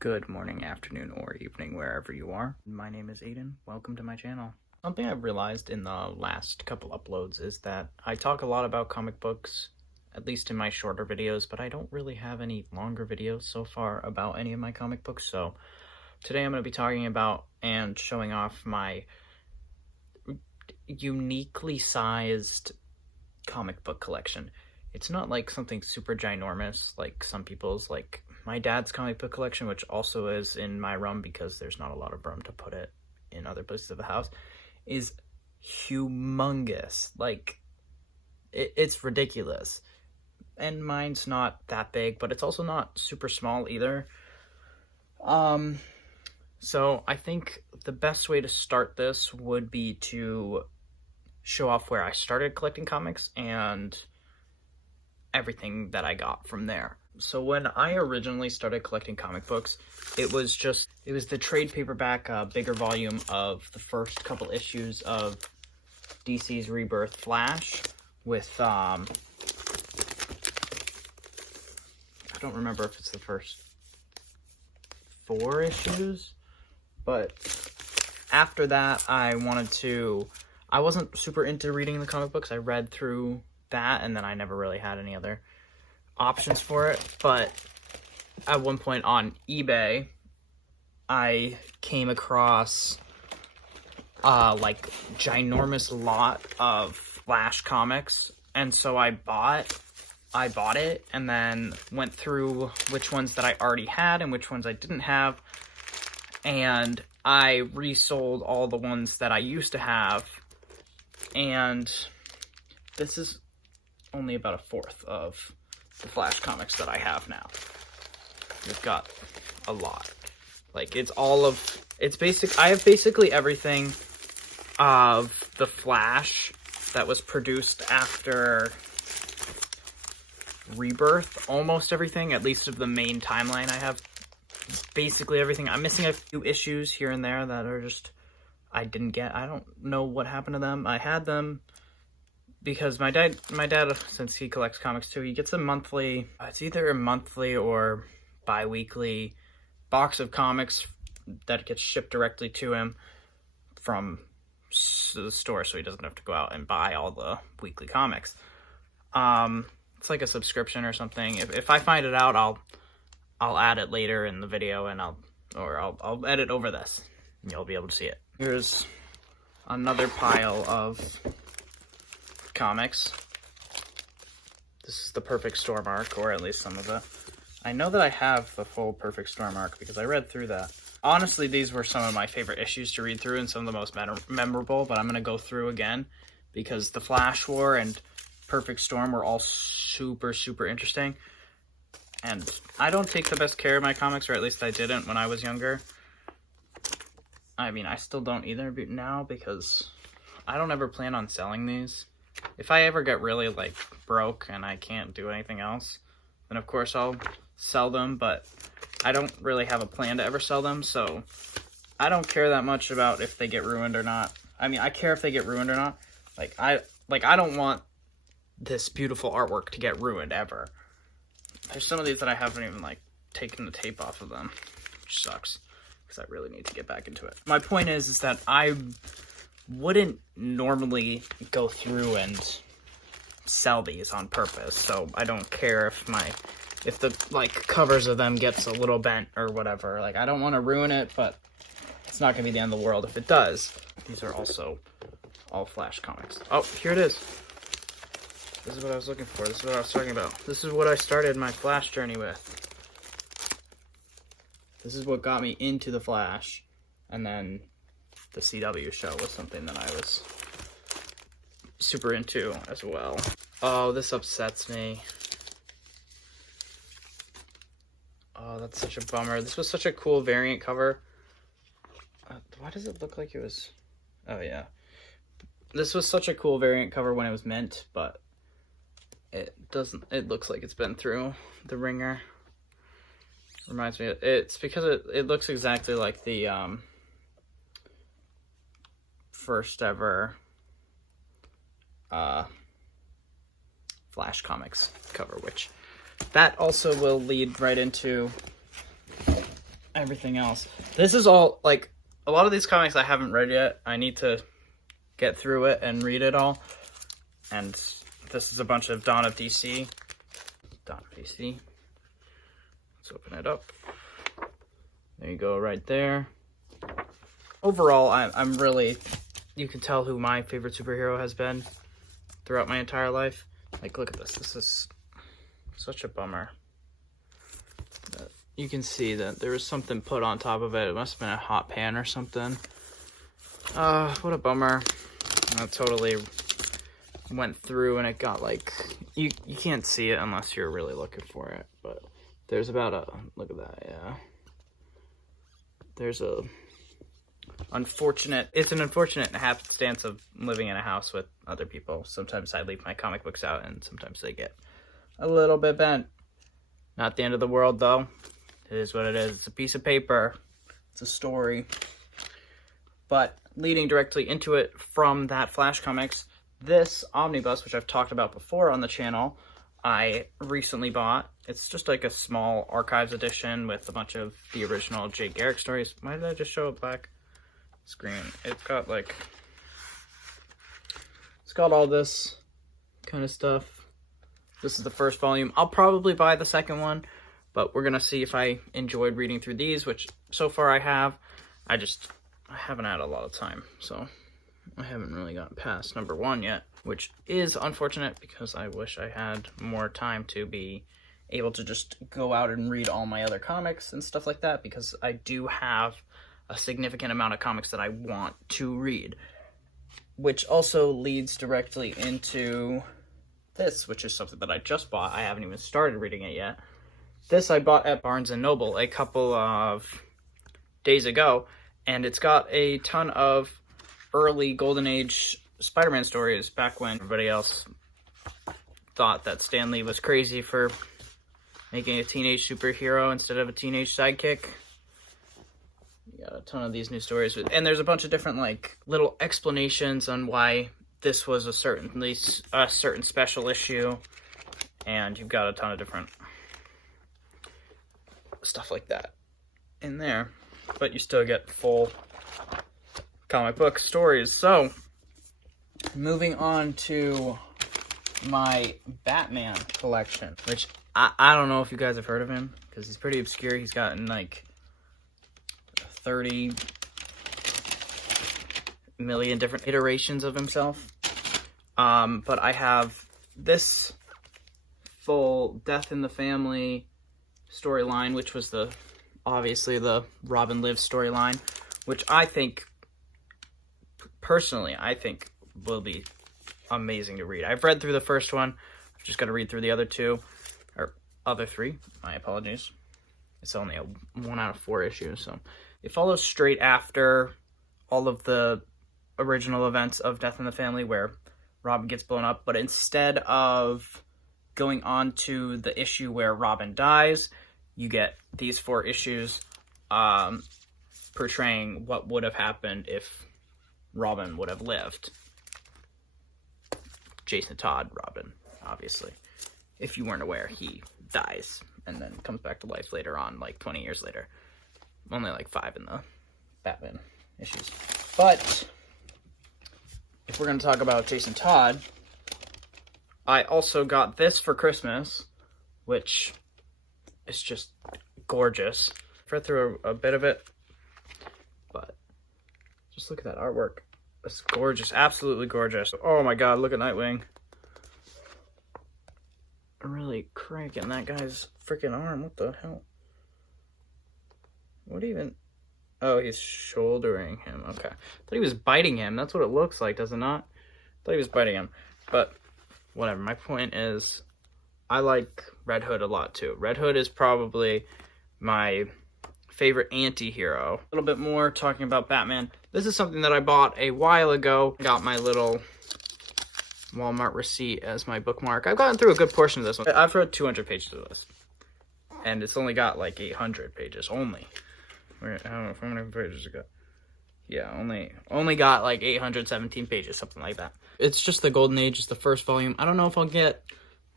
Good morning, afternoon, or evening, wherever you are. My name is Aiden. Welcome to my channel. Something I've realized in the last couple uploads is that I talk a lot about comic books, at least in my shorter videos, but I don't really have any longer videos so far about any of my comic books. So today I'm going to be talking about and showing off my uniquely sized comic book collection. It's not like something super ginormous like some people's, like my dad's comic book collection, which also is in my room because there's not a lot of room to put it in other places of the house, is humongous. Like, it's ridiculous. And mine's not that big, but it's also not super small either. So I think the best way to start this would be to show off where I started collecting comics and everything that I got from there. So when I originally started collecting comic books, it was the trade paperback bigger volume of the first couple issues of DC's Rebirth Flash with I don't remember if it's the first 4 issues, but after that I wasn't super into reading the comic books. I read through that and then I never really had any other options for it. But at one point on eBay I came across like ginormous lot of Flash comics, and so I bought it and then went through which ones that I already had and which ones I didn't have, and I resold all the ones that I used to have, and this is only about a fourth of the Flash comics that I have now. We've got a lot. Like, I have basically everything of the Flash that was produced after Rebirth. Almost everything, at least of the main timeline. I have basically everything. I'm missing a few issues here and there that are just, I didn't get. I don't know what happened to them. I had them because my dad, since he collects comics too, he gets a monthly, it's either a monthly or bi-weekly box of comics that gets shipped directly to him from the store, so he doesn't have to go out and buy all the weekly comics. It's like a subscription or something. If I find it out, I'll add it later in the video, and I'll edit over this and you'll be able to see it. Here's another pile of comics. This is the Perfect Storm arc, or at least some of it. I know that I have the full Perfect Storm arc because I read through that. Honestly, these were some of my favorite issues to read through and some of the most memorable, but I'm going to go through again because the Flash War and Perfect Storm were all super, super interesting. And I don't take the best care of my comics, or at least I didn't when I was younger. I mean, I still don't either now because I don't ever plan on selling these. If I ever get really, like, broke and I can't do anything else, then of course I'll sell them, but I don't really have a plan to ever sell them, so I don't care that much about if they get ruined or not. I mean, I care if they get ruined or not. I don't want this beautiful artwork to get ruined ever. There's some of these that I haven't even, like, taken the tape off of them, which sucks, because I really need to get back into it. My point is that I wouldn't normally go through and sell these on purpose, so I don't care if the, like, covers of them gets a little bent or whatever. Like, I don't want to ruin it, but it's not going to be the end of the world if it does. These are also all Flash comics. Oh, here it is. This is what I was looking for. This is what I was talking about. This is what I started my Flash journey with. This is what got me into the Flash, and then the CW show was something that I was super into as well. Oh, this upsets me. Oh, that's such a bummer. This was such a cool variant cover. Why does it look like it was... Oh, yeah. This was such a cool variant cover when it was mint, but it doesn't... It looks like it's been through the ringer. Reminds me... It's because it looks exactly like the first ever Flash Comics cover, which that also will lead right into everything else. This is all, like, a lot of these comics I haven't read yet. I need to get through it and read it all. And this is a bunch of Dawn of DC. Dawn of DC. Let's open it up. There you go, right there. Overall, I'm really, you can tell who my favorite superhero has been throughout my entire life. Like, look at this. This is such a bummer. You can see that there was something put on top of it. It must have been a hot pan or something. What a bummer. That totally went through and it got like, you can't see it unless you're really looking for it. But there's about a, look at that, yeah. There's a it's an unfortunate happenstance of living in a house with other people. Sometimes I leave my comic books out and sometimes they get a little bit bent. Not the end of the world though. It is what it is. It's a piece of paper. It's a story. But leading directly into it from that Flash Comics, this omnibus, which I've talked about before on the channel, I recently bought. It's just like a small archives edition with a bunch of the original Jay Garrick stories. Why did I just show a black screen? It's got like, it's got all this kind of stuff. This is the first volume. I'll probably buy the second one, but we're gonna see if I enjoyed reading through these, which so far I have. I haven't had a lot of time, so I haven't really gotten past number 1 yet, which is unfortunate because I wish I had more time to be able to just go out and read all my other comics and stuff like that, because I do have a significant amount of comics that I want to read, which also leads directly into this, which is something that I just bought. I haven't even started reading it yet. This I bought at Barnes & Noble a couple of days ago, and it's got a ton of early Golden Age Spider-Man stories back when everybody else thought that Stan Lee was crazy for making a teenage superhero instead of a teenage sidekick. You got a ton of these new stories, and there's a bunch of different like little explanations on why this was a certain special issue, and you've got a ton of different stuff like that in there, but you still get full comic book stories. So, moving on to my Batman collection, which I don't know if you guys have heard of him, because he's pretty obscure. He's gotten like 30 million different iterations of himself. But I have this full Death in the Family storyline, which was obviously the Robin Lives storyline, which I think, personally, will be amazing to read. I've read through the first one. I've just got to read through the other other three. My apologies. It's only a 1 out of 4 issues, so it follows straight after all of the original events of Death in the Family, where Robin gets blown up, but instead of going on to the issue where Robin dies, you get these 4 issues portraying what would have happened if Robin would have lived. Jason Todd Robin, obviously. If you weren't aware, he dies and then comes back to life later on, like 20 years later. Only like 5 in the Batman issues. But if we're going to talk about Jason Todd, I also got this for Christmas, which is just gorgeous. I read through a bit of it, but just look at that artwork. It's gorgeous, absolutely gorgeous. Oh my god, look at Nightwing. Really cranking that guy's freaking arm. What the hell? What even? Oh, he's shouldering him. Okay. I thought he was biting him. That's what it looks like, does it not? I thought he was biting him. But whatever. My point is, I like Red Hood a lot too. Red Hood is probably my favorite anti-hero. A little bit more talking about Batman. This is something that I bought a while ago. Got my little Walmart receipt as my bookmark. I've gotten through a good portion of this one. I've read 200 pages of this, and it's only got like 800 pages only. I don't know how many pages it got. Yeah, only got like 817 pages, something like that. It's just the Golden Age. It's the first volume. I don't know if I'll get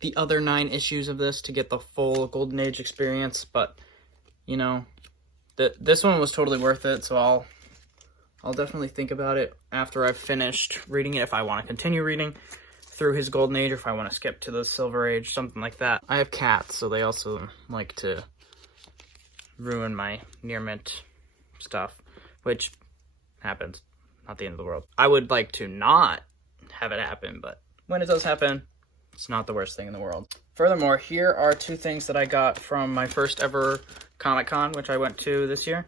the other 9 issues of this to get the full Golden Age experience, but you know, This one was totally worth it, so I'll definitely think about it after I've finished reading it, if I want to continue reading through his Golden Age, or if I want to skip to the Silver Age, something like that. I have cats, so they also like to ruin my near mint stuff, which happens. Not the end of the world. I would like to not have it happen, but when it does happen, it's not the worst thing in the world. Furthermore, here are two things that I got from my first ever Comic-Con, which I went to this year.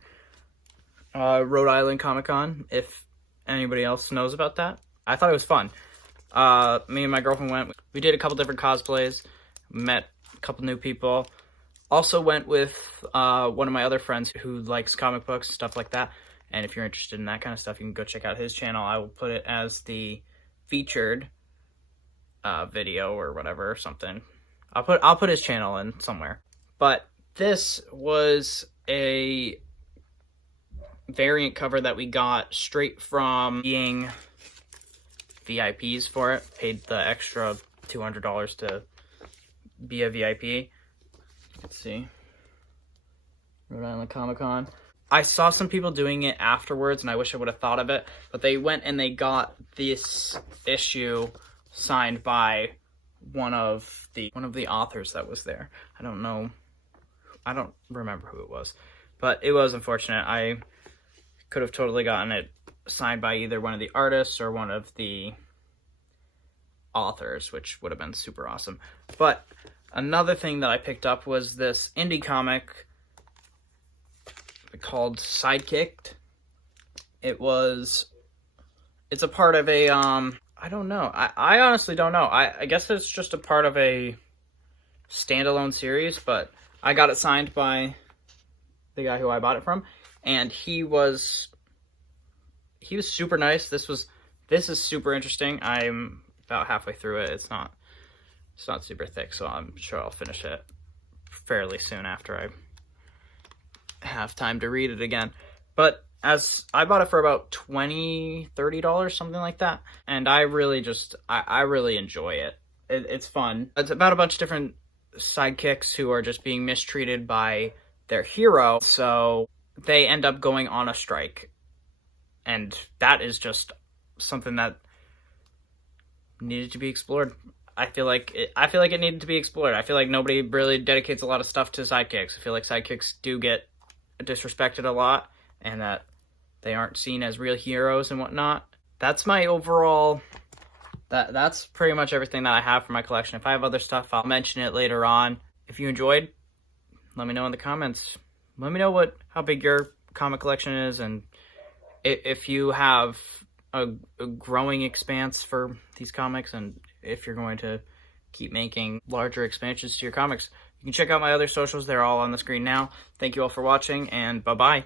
Rhode Island Comic-Con, if anybody else knows about that. I thought it was fun. Me and my girlfriend went. We did a couple different cosplays, met a couple new people. Also went with one of my other friends who likes comic books, stuff like that. And if you're interested in that kind of stuff, you can go check out his channel. I will put it as the featured video or whatever, or something. I'll put his channel in somewhere. But this was a variant cover that we got straight from being VIPs for it. Paid the extra $200 to be a VIP. Let's see. Rhode Island Comic-Con. I saw some people doing it afterwards, and I wish I would have thought of it, but they went and they got this issue signed by one of the authors that was there. I don't remember who it was, but it was unfortunate. I could have totally gotten it signed by either one of the artists or one of the authors, which would have been super awesome. But another thing that I picked up was this indie comic called Sidekicked. It's a part of a, I don't know. I honestly don't know. I guess it's just a part of a standalone series, but I got it signed by the guy who I bought it from, and he was super nice. This is super interesting. I'm about halfway through it. It's not super thick, so I'm sure I'll finish it fairly soon after I have time to read it again. But as I bought it for about $20-$30, something like that, and I really enjoy it. It's fun. It's about a bunch of different sidekicks who are just being mistreated by their hero, so they end up going on a strike, and that is just something that needed to be explored. I feel like it needed to be explored. I feel like nobody really dedicates a lot of stuff to sidekicks. I feel like sidekicks do get disrespected a lot, and that they aren't seen as real heroes and whatnot. That's my overall... That's pretty much everything that I have for my collection. If I have other stuff, I'll mention it later on. If you enjoyed, let me know in the comments. Let me know how big your comic collection is, and if you have a growing expanse for these comics, and if you're going to keep making larger expansions to your comics. You can check out my other socials. They're all on the screen now. Thank you all for watching, and bye-bye.